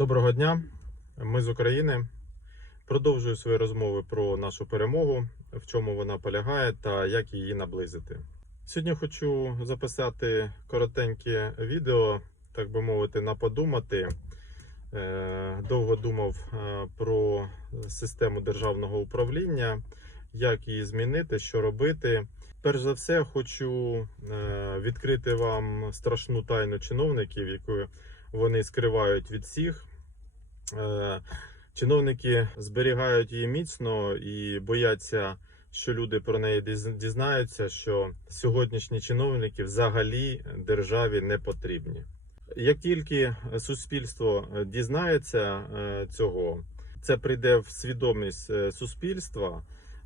Доброго дня, ми з України. Продовжую свої розмови про нашу перемогу, в чому вона полягає та як її наблизити. Сьогодні хочу записати коротеньке відео, так би мовити, на подумати. Е, Довго думав е, про систему державного управління, як її змінити, що робити. Перш за все, хочу е, відкрити вам страшну тайну чиновників, яку вони скривають від всіх. Е, Чиновники зберігають її міцно і бояться, що люди про неї діз- дізнаються, що сьогоднішні чиновники взагалі державі не потрібні. Як тільки суспільство е, дізнається е, цього, це прийде в свідомість суспільства.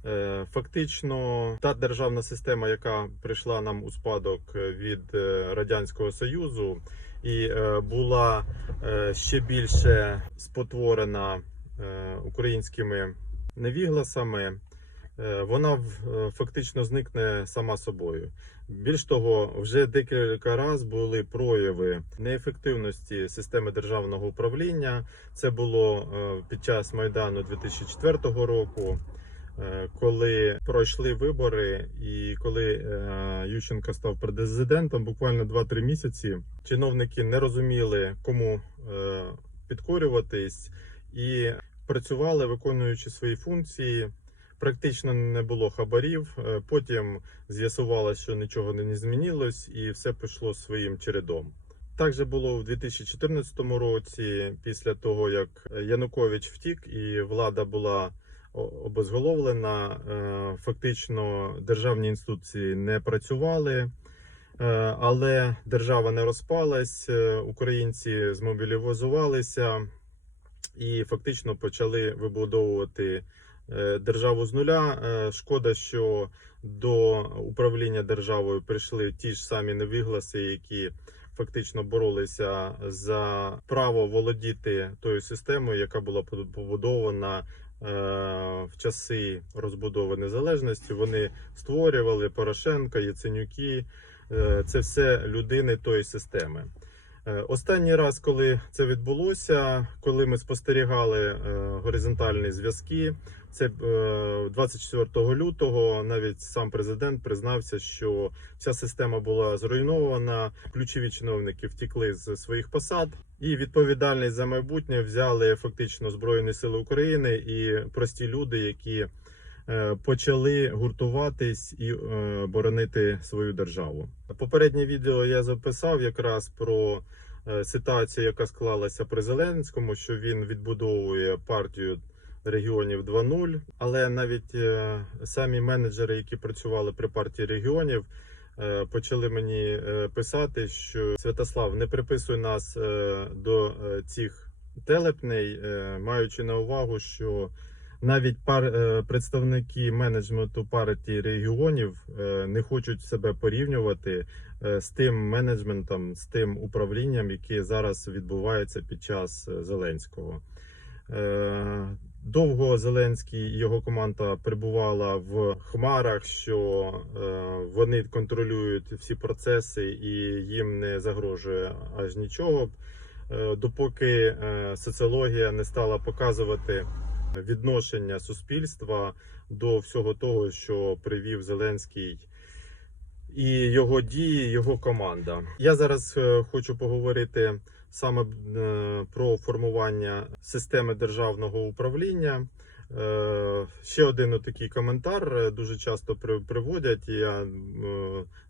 Е, Фактично, та державна система, яка прийшла нам у спадок е, від е, Радянського Союзу, і була ще більше спотворена українськими невігласами, вона фактично зникне сама собою. Більш того, вже декілька разів були прояви неефективності системи державного управління. Це було під час майдану 2004 року. Е, Коли пройшли вибори, і коли е, Ющенко став президентом, буквально 2-3 місяці, чиновники не розуміли, кому е, підкорюватись, і працювали, виконуючи свої функції. Практично не було хабарів. Потім з'ясувалося, що нічого не змінилось, і все пішло своїм чередом. Так було в 2014 році, після того як Янукович втік, і влада була обезголовлена. е, Фактично державні інституції не працювали. Е, Але держава не розпалась, е, українці змобілізувалися і фактично почали вибудовувати державу з нуля. Шкода, що до управління державою прийшли ті ж самі невігласи, які фактично боролися за право володіти тою системою, яка була побудована в часи розбудови незалежності. Вони створювали Порошенка, Яценюки. Е, Це все людини тої системи. Е, Останній раз, коли це відбулося, коли ми спостерігали е, горизонтальні зв'язки, це е, 24 лютого. Навіть сам президент признався, що вся система була зруйнована. Ключові чиновники втікли з своїх посад, і відповідальність за майбутнє взяли фактично Збройні Сили України і прості люди, які е, почали гуртуватись і е, боронити свою державу. Попереднє відео я записав якраз про е, ситуацію, яка склалася при Зеленському, що він відбудовує партію регіонів 2.0. Але навіть е, самі менеджери, які працювали при партії регіонів, е, почали мені е, писати, що Святослав не приписуй нас е, до е, цих телепней, е, маючи на увагу, що навіть пар е, представники менеджменту партії регіонів е, не хочуть себе порівнювати е, з тим менеджментом, з тим управлінням, яке зараз відбувається під час Зеленського. Довго Зеленський і його команда перебувала в хмарах, що вони контролюють всі процеси і їм не загрожує аж нічого, допоки соціологія не стала показувати відношення суспільства до всього того, що привів Зеленський і його дії, його команда. Я зараз е, хочу поговорити саме е, про формування системи державного управління. Е, Ще один такий коментар дуже часто приводять. Я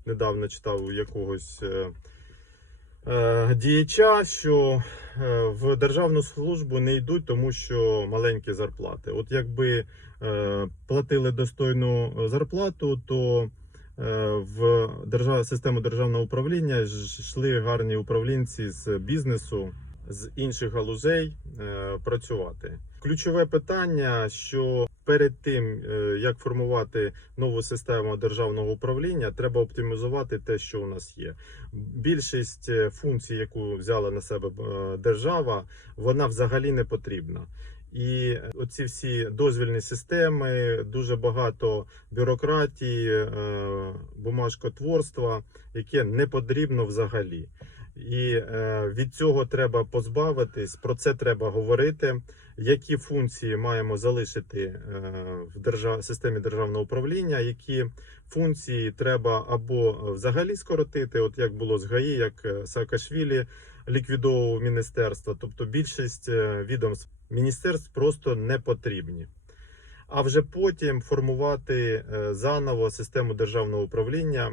недавно читав у якогось діяча, що е, в державну службу не йдуть, тому що маленькі зарплати. От якби е, платили достойну зарплату, то е, в держав... систему державного управління йшли гарні управлінці з бізнесу, з інших галузей е, працювати. Ключове питання, що перед тим е, як формувати нову систему державного управління, треба оптимізувати те, що у нас є. Більшість е, функцій, яку взяла на себе е, держава, вона взагалі не потрібна. І оці всі дозвільні системи, дуже багато бюрократії, бумажкотворства, яке не потрібно взагалі. І е, від цього треба позбавитись. Про це треба говорити. Які функції маємо залишити е, в держав... системі державного управління, які функції треба або взагалі скоротити, от як було з ГАІ, як е, Саакашвілі ліквідовував міністерство. Тобто більшість відомств міністерств просто не потрібні. А вже потім формувати заново систему державного управління.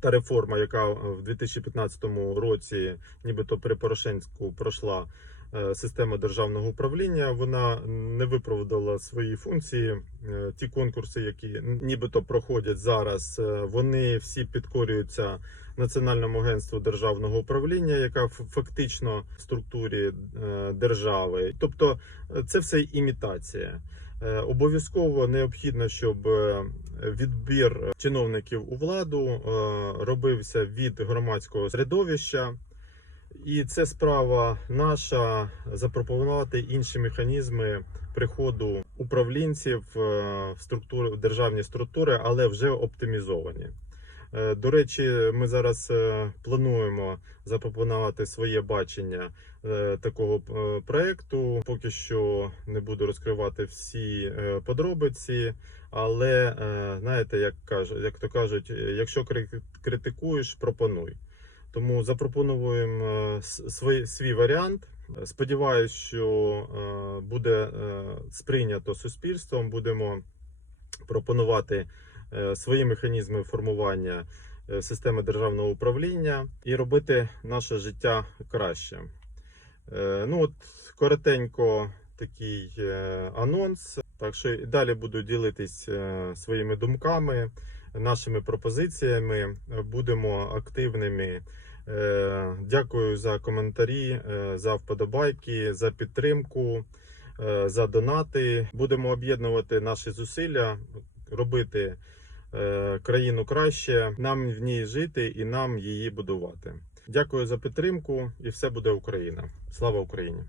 Та реформа, яка в 2015 році, нібито при Порошенську пройшла е, система державного управління, вона не виправдала свої функції. Е, Ті конкурси, які нібито проходять зараз, е, вони всі підкорюються Національному агентству державного управління, яка фактично в структурі е, держави. Тобто, е, це все імітація. Е, Обов'язково необхідно, щоб е, відбір чиновників у владу е, робився від громадського середовища. І це справа наша запропонувати інші механізми приходу управлінців е, в структури в державні структури, але вже оптимізовані. Е, До речі, ми зараз плануємо запропонувати своє бачення такого проекту. Поки що не буду розкривати всі подробиці, але е, знаєте, як кажуть, як то кажуть, е, якщо кри- критикуєш, пропонуй. Тому запропонуємо е, свій, свій варіант. Сподіваюсь, що буде сприйнято суспільством. Будемо пропонувати свої механізми формування системи державного управління і робити наше життя краще. Ну от коротенько такий анонс. Так що і далі буду ділитись е, своїми думками, нашими пропозиціями. Будемо активними. Е, Дякую за коментарі, е, за вподобайки, за підтримку, за донати. Будемо об'єднувати наші зусилля, робити країну краще, нам в ній жити і нам її будувати. Дякую за підтримку, і все буде Україна. Слава Україні!